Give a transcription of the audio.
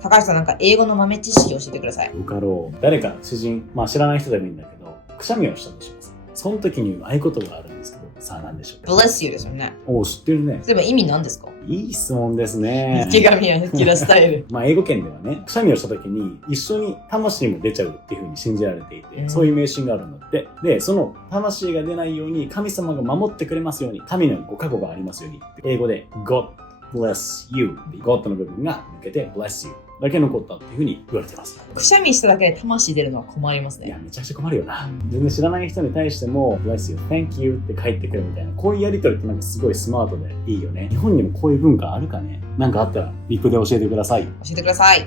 高橋さんなんか英語の豆知識教えてください。よかろう。誰か知人、知らない人でもいいんだけど、くしゃみをしたとします。その時に合言葉があるんですけど、さあ何でしょうか。 bless you ですよね。おお、知ってるね。例えば意味何ですか？いい質問ですね。池上彰スタイル。英語圏ではね、くしゃみをした時に一緒に魂も出ちゃうっていう風に信じられていて、そういう迷信があるんだって。で、その魂が出ないように神様が守ってくれますように、神のご加護がありますように。英語で God bless you。God の部分が抜けて bless you。だけ残ったっていう風に言われてます。くしゃみしただけで魂出るのは困りますね。いや、めちゃくちゃ困るよな。全然知らない人に対しても bless you, thank you って返ってくるみたいな、こういうやりとりってなんかすごいスマートでいいよね。日本にもこういう文化あるかね。なんかあったらリプで教えてください。教えてください。